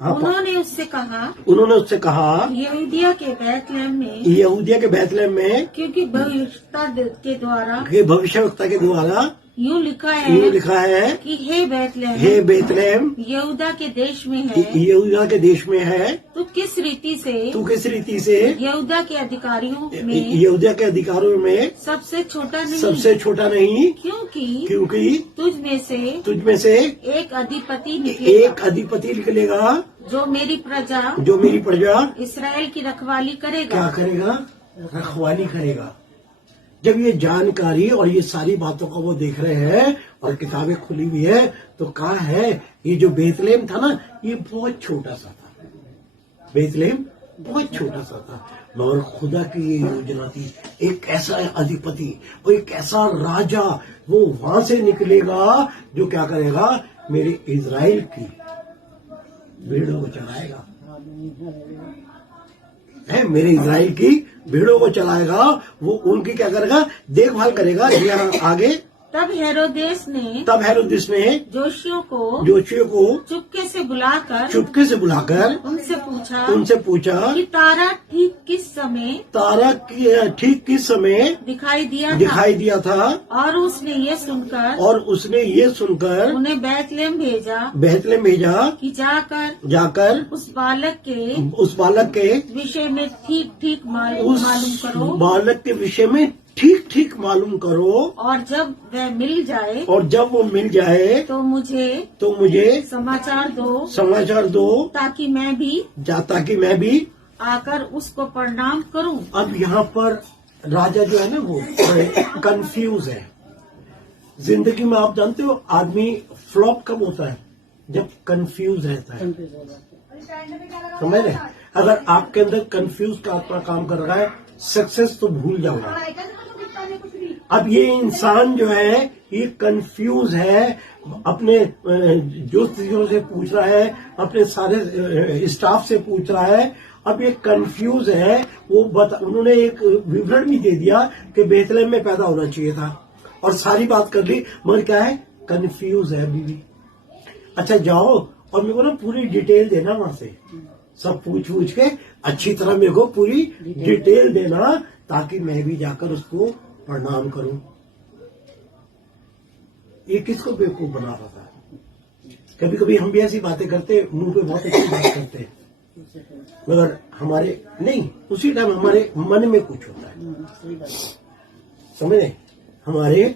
हाँ, उन्होंने उससे कहा यहूदिया के बैतलहम में क्योंकि भविष्यवक्ता के द्वारा यूँ लिखा है कि हे बैतलहम यहूदा के देश में है तू किस रीति से यहूदा के अधिकारियों में सबसे छोटा नहीं क्योंकि तुझ में से एक अधिपति निकलेगा जो मेरी प्रजा इसराइल की रखवाली क्या करेगा? रखवाली करेगा। जब ये जानकारी और ये सारी बातों को वो देख रहे हैं और किताबें खुली हुई है, तो कहा है ये जो बैतलहम था ना, ये बहुत छोटा सा था। बैतलहम बहुत छोटा सा था, मगर खुदा की ये योजना थी, एक ऐसा अधिपति और एक ऐसा राजा वो वहां से निकलेगा जो क्या करेगा? मेरे इजराइल की भीड़ों को चलाएगा। मेरे इजराइल की भीड़ों को चलाएगा, वो उनकी क्या करेगा? देखभाल करेगा। यहाँ आगे तब हेरोदेस ने जोशियों को चुपके से बुलाकर उनसे पूछा कि तारा ठीक किस समय दिखाई दिया था। और उसने ये सुनकर उन्हें बैतलहम भेजा कि जाकर उस बालक के विषय में ठीक ठीक मालूम करो। और जब वो मिल जाए तो मुझे समाचार दो ताकि मैं भी आकर उसको प्रणाम करूं। अब यहाँ पर राजा जो है ना, वो कंफ्यूज है। जिंदगी में आप जानते हो आदमी फ्लॉप कब होता है? जब कंफ्यूज रहता है। समझ रहे? अगर आपके अंदर कंफ्यूज का आत्मा काम कर रहा है, सक्सेस तो भूल जाओगे। अब ये इंसान जो है ये कंफ्यूज है, अपने दोस्तों से पूछ रहा है, अपने सारे स्टाफ से पूछ रहा है। अब ये कंफ्यूज है। उन्होंने एक विवरण भी दे दिया कि बैतलहम में पैदा होना चाहिए था और सारी बात कर ली, मगर क्या है? कंफ्यूज है अभी भी। अच्छा जाओ और मेरे को ना पूरी डिटेल देना, वहां से सब पूछ के अच्छी तरह मेरे को पूरी डिटेल देना, ताकि मैं भी जाकर उसको प्रणाम करूं। ये किसको बेवकूफ बना रहा था? कभी कभी हम भी ऐसी बातें करते, मुंह पे बहुत अच्छी बात करते, मगर हमारे नहीं, उसी टाइम हमारे मन में कुछ होता है। समझे? हमारे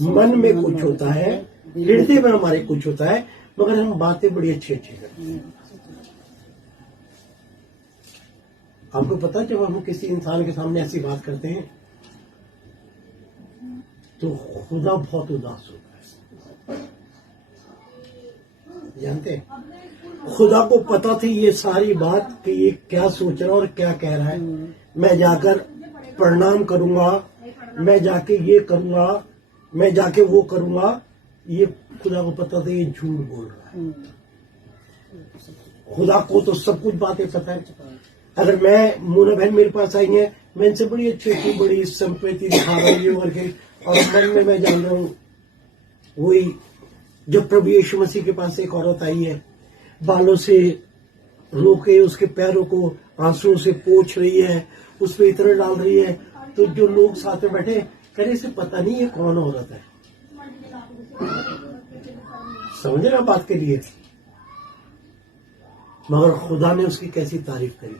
मन में कुछ होता है, हृदय में हमारे कुछ होता है, मगर हम बातें बड़ी अच्छी करते हैं। आपको पता है, जब हम किसी इंसान के सामने ऐसी बात करते हैं तो खुदा बहुत उदास होता है। जानते हैं, खुदा को पता थी ये सारी बात कि ये क्या सोच रहा है और क्या कह रहा है। मैं जाकर प्रणाम करूंगा, मैं जाके ये करूंगा, मैं जाके वो करूंगा। ये खुदा को पता था ये झूठ बोल रहा है। खुदा को तो सब कुछ बातें पता है। अगर मैं मोना बहन मेरे पास आई है, मैं इनसे बड़ी अच्छी बड़ी संपत्ति दिखा रही हूँ करके, और मन में मैं जान रहा हूँ वही जब प्रभु यीशु मसीह के पास एक औरत आई है, बालों से रोके उसके पैरों को आंसुओं से पोंछ रही है, उस पर इत्र डाल रही है, तो जो लोग साथ में बैठे कह रहे इसे पता नहीं ये कौन औरत है। समझे ना बात के लिए? मगर खुदा ने उसकी कैसी तारीफ करी।